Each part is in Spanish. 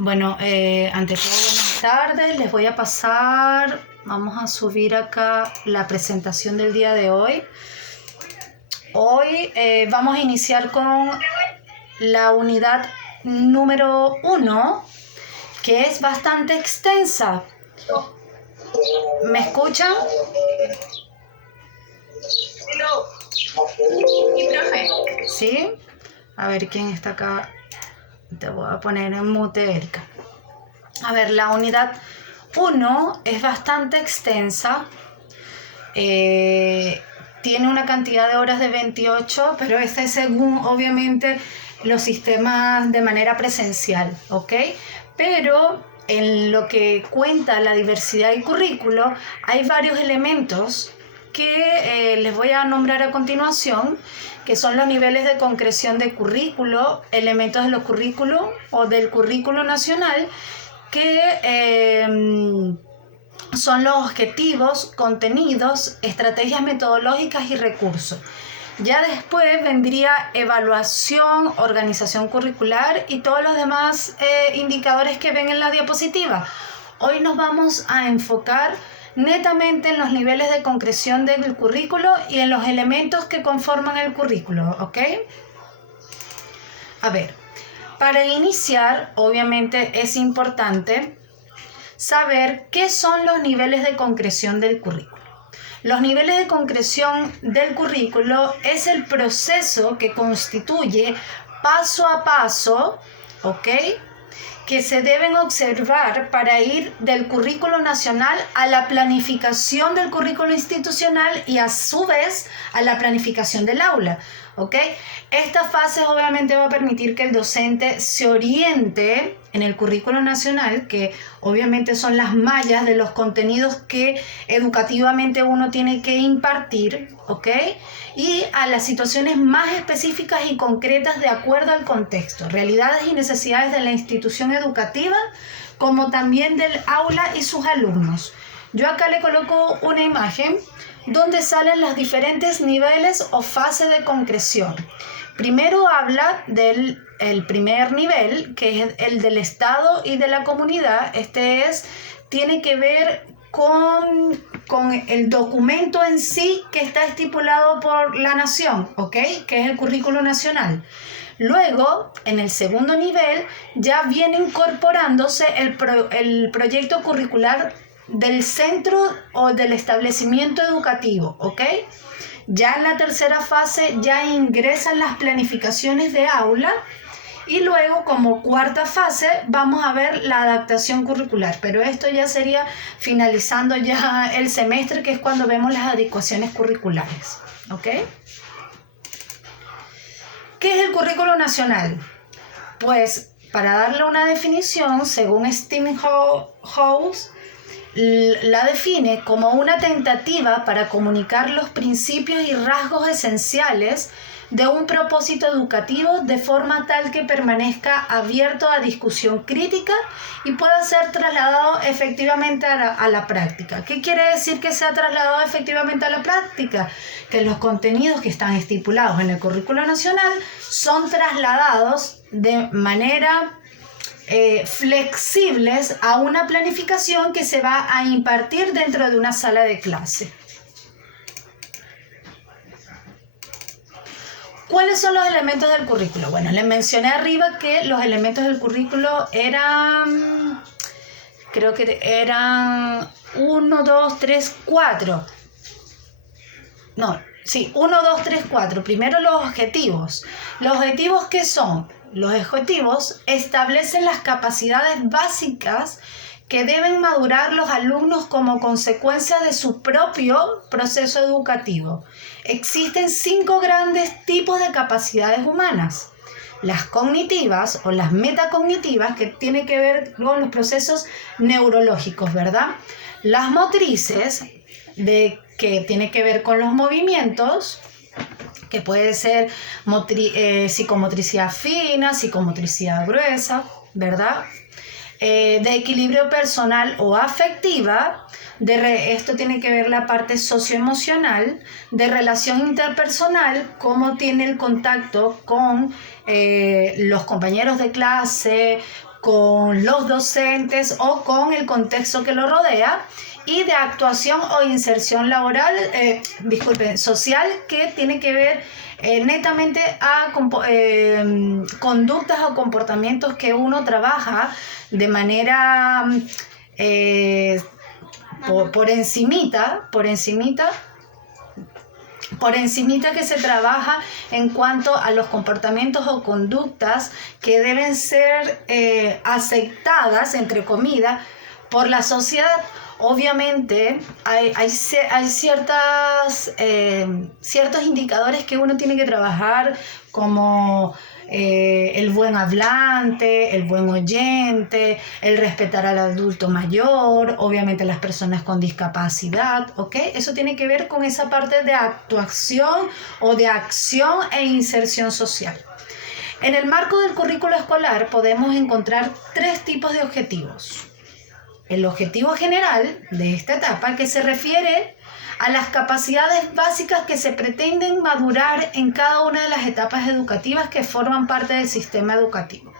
Bueno, ante todo, buenas tardes. Les voy a pasar, vamos a subir acá la presentación del día de hoy. Hoy vamos a iniciar con la unidad número 1, que es bastante extensa. ¿Me escuchan? ¿Sí? A ver, ¿quién está acá? Te voy a poner en mute, Erika. A ver, la unidad 1 es bastante extensa. Tiene una cantidad de horas de 28, pero este es según, obviamente, los sistemas de manera presencial, ¿ok? Pero en lo que cuenta la diversidad del currículo, hay varios elementos que les voy a nombrar a continuación, que son los niveles de concreción de currículo, elementos de los currículos o del currículo nacional, que son los objetivos, contenidos, estrategias metodológicas y recursos. Ya después vendría evaluación, organización curricular y todos los demás indicadores que ven en la diapositiva. Hoy nos vamos a enfocar netamente en los niveles de concreción del currículo y en los elementos que conforman el currículo, ¿ok? A ver, para iniciar, obviamente es importante saber qué son los niveles de concreción del currículo. Los niveles de concreción del currículo es el proceso que constituye paso a paso, ¿ok?, que se deben observar para ir del currículo nacional a la planificación del currículo institucional y a su vez a la planificación del aula, ¿ok? Esta fase obviamente va a permitir que el docente se oriente en el currículo nacional, que obviamente son las mallas de los contenidos que educativamente uno tiene que impartir, ¿ok?, y a las situaciones más específicas y concretas de acuerdo al contexto, realidades y necesidades de la institución educativa, como también del aula y sus alumnos. Yo acá le coloco una imagen donde salen los diferentes niveles o fases de concreción. Primero habla del primer nivel, que es el del Estado y de la comunidad. Tiene que ver con el documento en sí que está estipulado por la nación, ¿ok?, que es el currículo nacional. Luego, en el segundo nivel, ya viene incorporándose el proyecto curricular del centro o del establecimiento educativo, ¿ok? Ya en la tercera fase ya ingresan las planificaciones de aula y luego, como cuarta fase, vamos a ver la adaptación curricular, pero esto ya sería finalizando ya el semestre, que es cuando vemos las adecuaciones curriculares, ¿ok? ¿Qué es el currículo nacional? Pues, para darle una definición, según Steinhaus, la define como una tentativa para comunicar los principios y rasgos esenciales de un propósito educativo de forma tal que permanezca abierto a discusión crítica y pueda ser trasladado efectivamente a la práctica. ¿Qué quiere decir que sea trasladado efectivamente a la práctica? Que los contenidos que están estipulados en el currículo nacional son trasladados de manera flexibles a una planificación que se va a impartir dentro de una sala de clase. ¿Cuáles son los elementos del currículo? Bueno, les mencioné arriba que los elementos del currículo eran 1, 2, 3, 4. No, sí, 1, 2, 3, 4. Primero los objetivos. ¿Los objetivos qué son? Los objetivos establecen las capacidades básicas que deben madurar los alumnos como consecuencia de su propio proceso educativo. Existen 5 grandes tipos de capacidades humanas. Las cognitivas o las metacognitivas, que tienen que ver con los procesos neurológicos, ¿verdad? Las motrices, que tiene que ver con los movimientos, que puede ser psicomotricidad fina, psicomotricidad gruesa, ¿verdad? De equilibrio personal o afectiva, esto tiene que ver la parte socioemocional, de relación interpersonal, cómo tiene el contacto con los compañeros de clase, con los docentes o con el contexto que lo rodea, y de actuación o inserción laboral, social, que tiene que ver netamente a conductas o comportamientos que uno trabaja de manera por encimita, que se trabaja en cuanto a los comportamientos o conductas que deben ser aceptadas, entre comillas, por la sociedad. Obviamente hay ciertos indicadores que uno tiene que trabajar, como el buen hablante, el buen oyente, el respetar al adulto mayor, obviamente las personas con discapacidad, ¿ok? Eso tiene que ver con esa parte de actuación o de acción e inserción social. En el marco del currículo escolar podemos encontrar 3 tipos de objetivos. El objetivo general de esta etapa, que se refiere a las capacidades básicas que se pretenden madurar en cada una de las etapas educativas que forman parte del sistema educativo.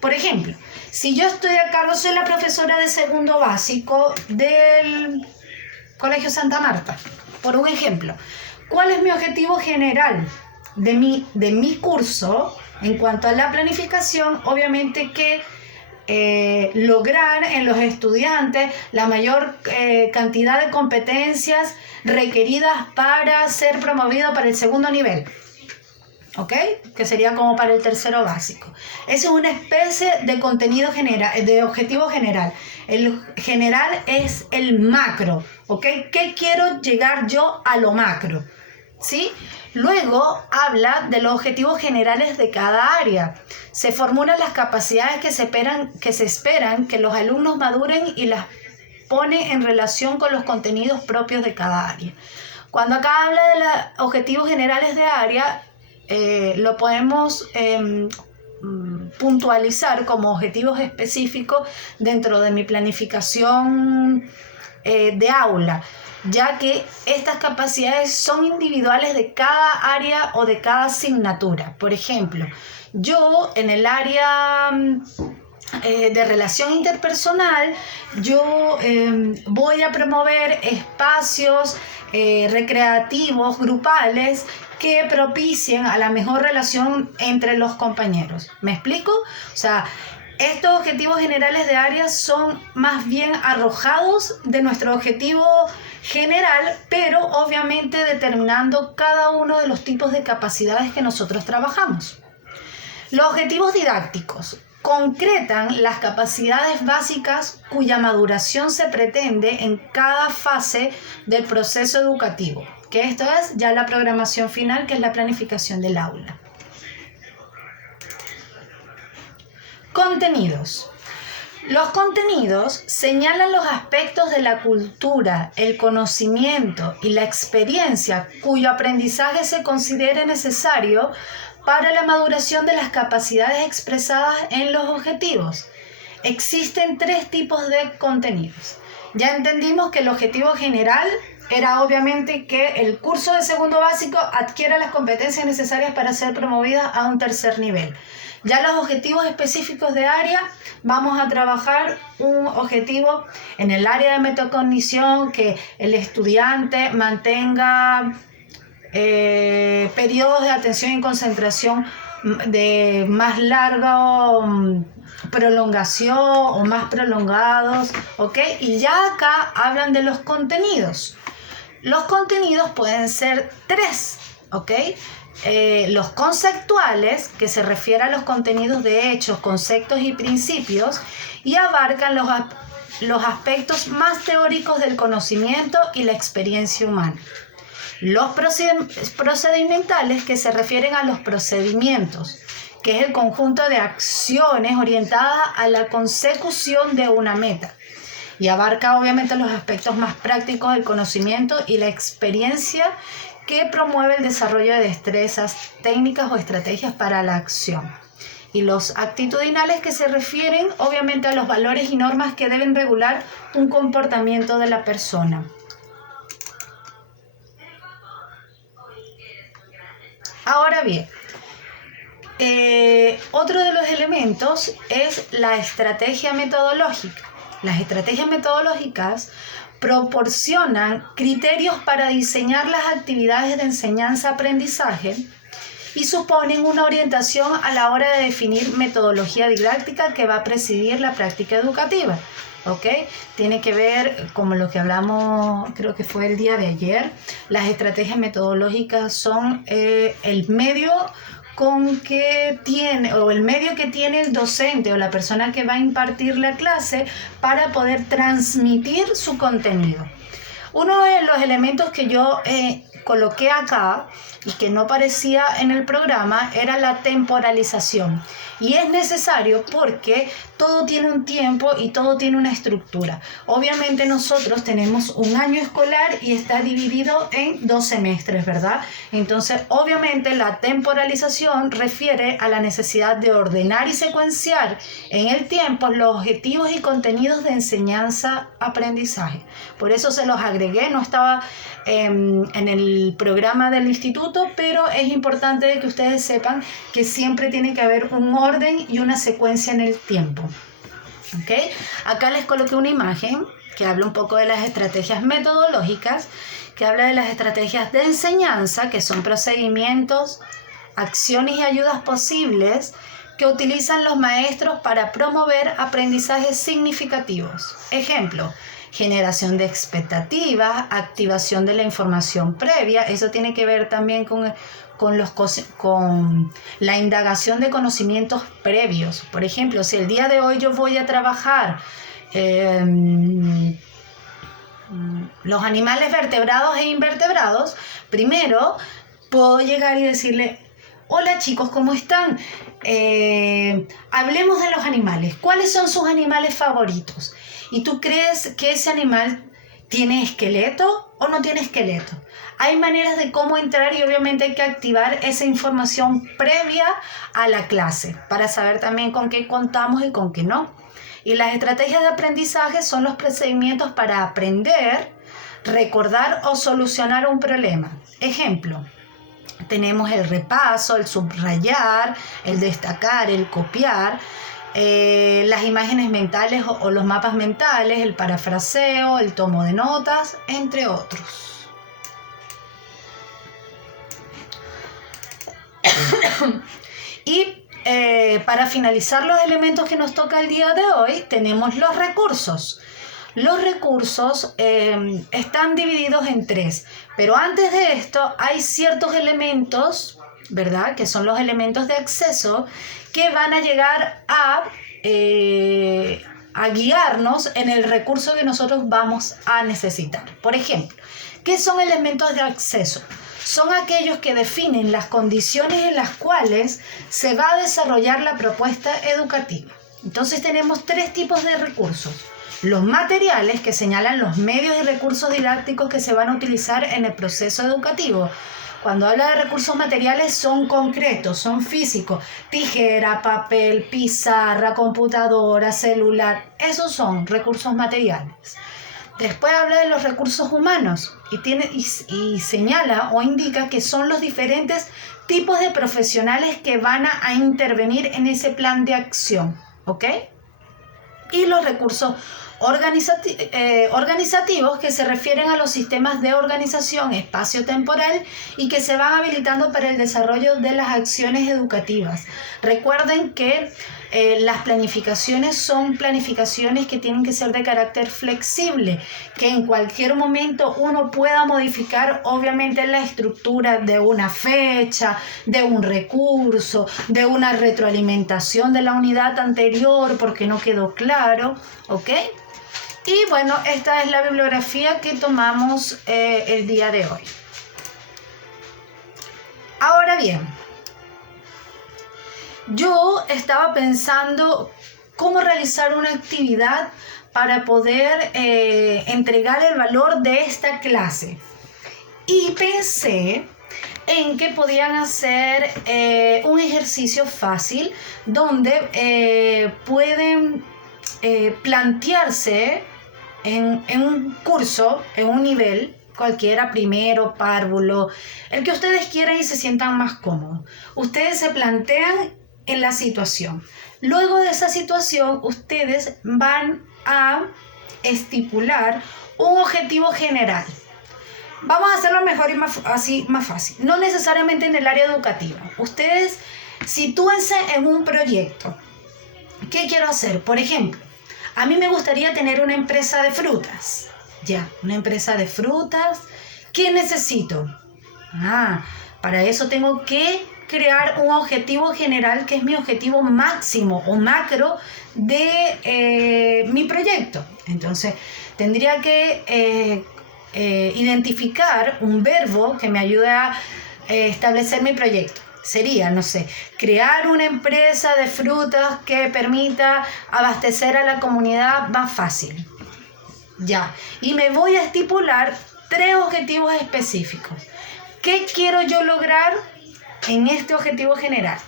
Por ejemplo, si yo estoy acá, no soy la profesora de segundo básico del Colegio Santa Marta, por un ejemplo, ¿cuál es mi objetivo general de mi curso en cuanto a la planificación? Obviamente que lograr en los estudiantes la mayor cantidad de competencias requeridas para ser promovido para el segundo nivel, ¿ok? Que sería como para el tercero básico. Esa es una especie de contenido general, de objetivo general. El general es el macro, ¿ok? ¿Qué quiero llegar yo a lo macro? ¿Sí? Luego habla de los objetivos generales de cada área. Se formulan las capacidades que se esperan que los alumnos maduren y las pone en relación con los contenidos propios de cada área. Cuando acá habla de los objetivos generales de área, lo podemos puntualizar como objetivos específicos dentro de mi planificación de aula, ya que estas capacidades son individuales de cada área o de cada asignatura. Por ejemplo, yo en el área de relación interpersonal, yo voy a promover espacios recreativos, grupales, que propicien a la mejor relación entre los compañeros. ¿Me explico? O sea, estos objetivos generales de área son más bien arrojados de nuestro objetivo general, pero obviamente determinando cada uno de los tipos de capacidades que nosotros trabajamos. Los objetivos didácticos concretan las capacidades básicas cuya maduración se pretende en cada fase del proceso educativo, que esto es ya la programación final, que es la planificación del aula. Contenidos. Los contenidos señalan los aspectos de la cultura, el conocimiento y la experiencia cuyo aprendizaje se considere necesario para la maduración de las capacidades expresadas en los objetivos. Existen 3 tipos de contenidos. Ya entendimos que el objetivo general era obviamente que el curso de segundo básico adquiera las competencias necesarias para ser promovida a un tercer nivel. Ya los objetivos específicos de área, vamos a trabajar un objetivo en el área de metacognición, que el estudiante mantenga periodos de atención y concentración de más larga prolongación o más prolongados, ¿ok? Y ya acá hablan de los contenidos. Los contenidos pueden ser 3, ¿ok? Los conceptuales, que se refiere a los contenidos de hechos, conceptos y principios, y abarcan los aspectos más teóricos del conocimiento y la experiencia humana. Los procedimentales, que se refieren a los procedimientos, que es el conjunto de acciones orientadas a la consecución de una meta, y abarca obviamente los aspectos más prácticos del conocimiento y la experiencia, que promueve el desarrollo de destrezas, técnicas o estrategias para la acción. Y los actitudinales, que se refieren obviamente a los valores y normas que deben regular un comportamiento de la persona. Ahora bien, Otro de los elementos es la estrategia metodológica. Las estrategias metodológicas proporcionan criterios para diseñar las actividades de enseñanza-aprendizaje y suponen una orientación a la hora de definir metodología didáctica que va a presidir la práctica educativa. ¿Ok? Tiene que ver, como lo que hablamos, creo que fue el día de ayer, las estrategias metodológicas son el medio con que tiene, o el medio que tiene el docente o la persona que va a impartir la clase para poder transmitir su contenido. Uno de los elementos que yo coloqué acá y que no aparecía en el programa era la temporalización. Y es necesario porque todo tiene un tiempo y todo tiene una estructura. Obviamente nosotros tenemos un año escolar y está dividido en 2 semestres, ¿verdad? Entonces, obviamente la temporalización refiere a la necesidad de ordenar y secuenciar en el tiempo los objetivos y contenidos de enseñanza-aprendizaje. Por eso se los agregué, no estaba en el programa del instituto, pero es importante que ustedes sepan que siempre tiene que haber un orden y una secuencia en el tiempo. ¿Okay? Acá les coloqué una imagen que habla un poco de las estrategias metodológicas, que habla de las estrategias de enseñanza, que son procedimientos, acciones y ayudas posibles que utilizan los maestros para promover aprendizajes significativos. Ejemplo: generación de expectativas, activación de la información previa. Eso tiene que ver también con la indagación de conocimientos previos. Por ejemplo, si el día de hoy yo voy a trabajar los animales vertebrados e invertebrados, primero puedo llegar y decirle: hola chicos, ¿cómo están? Hablemos de los animales. ¿Cuáles son sus animales favoritos? ¿Y tú crees que ese animal tiene esqueleto o no tiene esqueleto? Hay maneras de cómo entrar y obviamente hay que activar esa información previa a la clase para saber también con qué contamos y con qué no. Y las estrategias de aprendizaje son los procedimientos para aprender, recordar o solucionar un problema. Ejemplo: tenemos el repaso, el subrayar, el destacar, el copiar, las imágenes mentales o los mapas mentales, el parafraseo, el tomo de notas, entre otros. Y para finalizar los elementos que nos toca el día de hoy, tenemos los recursos. Los recursos están divididos en 3, pero antes de esto hay ciertos elementos, ¿verdad?, que son los elementos de acceso que van a llegar a guiarnos en el recurso que nosotros vamos a necesitar. Por ejemplo, ¿qué son elementos de acceso? Son aquellos que definen las condiciones en las cuales se va a desarrollar la propuesta educativa. Entonces tenemos 3 tipos de recursos. Los materiales, que señalan los medios y recursos didácticos que se van a utilizar en el proceso educativo. Cuando habla de recursos materiales, son concretos, son físicos: tijera, papel, pizarra, computadora, celular. Esos son recursos materiales. Después habla de los recursos humanos y señala o indica que son los diferentes tipos de profesionales que van a intervenir en ese plan de acción. ¿Ok? Y los recursos organizativos, que se refieren a los sistemas de organización espacio-temporal y que se van habilitando para el desarrollo de las acciones educativas. Recuerden que las planificaciones son planificaciones que tienen que ser de carácter flexible, que en cualquier momento uno pueda modificar obviamente la estructura de una fecha, de un recurso, de una retroalimentación de la unidad anterior porque no quedó claro, ¿ok? Y bueno, esta es la bibliografía que tomamos el día de hoy. Ahora bien, yo estaba pensando cómo realizar una actividad para poder entregar el valor de esta clase. Y pensé en que podían hacer un ejercicio fácil donde pueden plantearse en un curso, en un nivel, cualquiera, primero, párvulo, el que ustedes quieran y se sientan más cómodos. Ustedes se plantean en la situación. Luego de esa situación, ustedes van a estipular un objetivo general. Vamos a hacerlo mejor y más fácil. No necesariamente en el área educativa. Ustedes sitúense en un proyecto. ¿Qué quiero hacer? Por ejemplo, a mí me gustaría tener una empresa de frutas. Ya, una empresa de frutas. ¿Qué necesito? Para eso tengo que crear un objetivo general que es mi objetivo máximo o macro de mi proyecto. Entonces, tendría que identificar un verbo que me ayude a establecer mi proyecto. Sería, no sé, crear una empresa de frutas que permita abastecer a la comunidad más fácil. Ya, y me voy a estipular 3 objetivos específicos. ¿Qué quiero yo lograr en este objetivo general?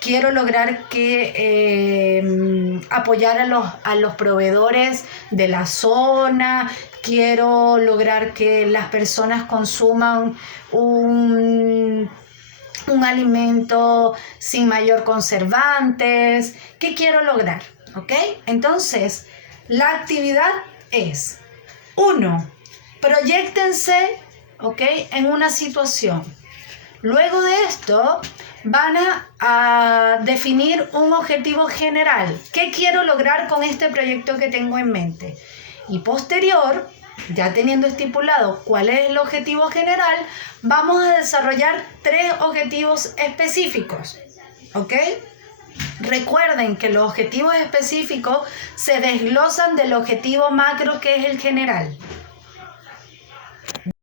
Quiero lograr que apoyar a los proveedores de la zona. Quiero lograr que las personas consuman un alimento sin mayor conservantes. ¿Qué quiero lograr? ¿Ok? Entonces, la actividad es 1. Proyéctense, ¿ok?, en una situación. Luego de esto, van a definir un objetivo general. ¿Qué quiero lograr con este proyecto que tengo en mente? Y posterior, ya teniendo estipulado cuál es el objetivo general, vamos a desarrollar 3 objetivos específicos. ¿Ok? Recuerden que los objetivos específicos se desglosan del objetivo macro, que es el general.